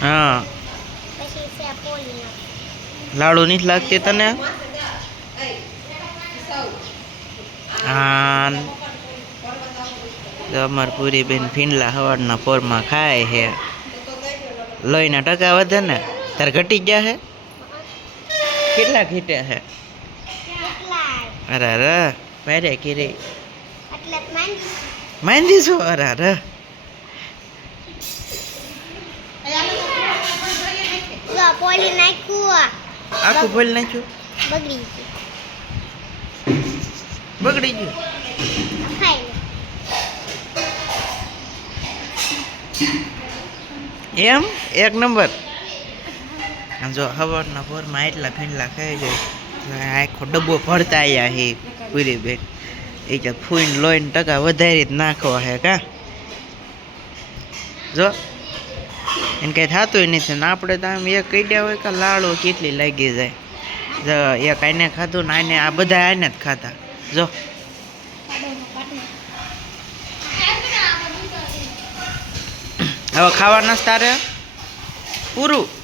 હા. લાડુ નથી લાગતી તને? હા અમાર પૂરી બેન ફીંડલા હવાડના પોરમાં ખાય છે. લોહીના ટકા વધે ને તારે ઘટી ગયા છે કેટલા ઘીટ્યા છે અરે અરે ભારે કીરી. માંદી છું અરે અરે જો પોલી નાખ્યું આખું પોલી નાખ્યું? બગડી ગયું. બગડી ગયું? એમ? એક નંબર. આમ જો હવાના પોરમાં એટલા ફીંડલા ખાઈ જાય. આખો ડબ્બો ભરતા આવ્યા હે પૂરી બેન. એ કે ફૂઈને લોહીને ટકા વધારી જ નાખવા હે કા? જો. એને કંઈ થતું નથી. ને આપણે તો આમ એક કઈડ્યા હોય કે લાડો કેટલી લાગી જાય. જો એક આને ખાધું ને આને આ બધા આને જ ખાતા જો. હવે ખાવાના જ તારે? પૂરું.